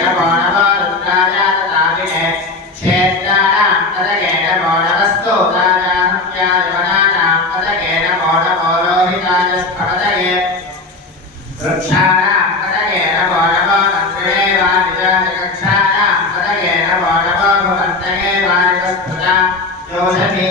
नमो नमो रुद्राय तदाविने क्षेत्राणां तदगे नमो नमस्तोताय हत्याय वनानां तदगे नमो नमो रोहिताय स्फटदये वृक्षाणां तदगे नमो नमो नन्द्रिणे वानिजाय कक्षाणां तदगे नमो नमो भवन्तये वानिजस्फुटा योषधे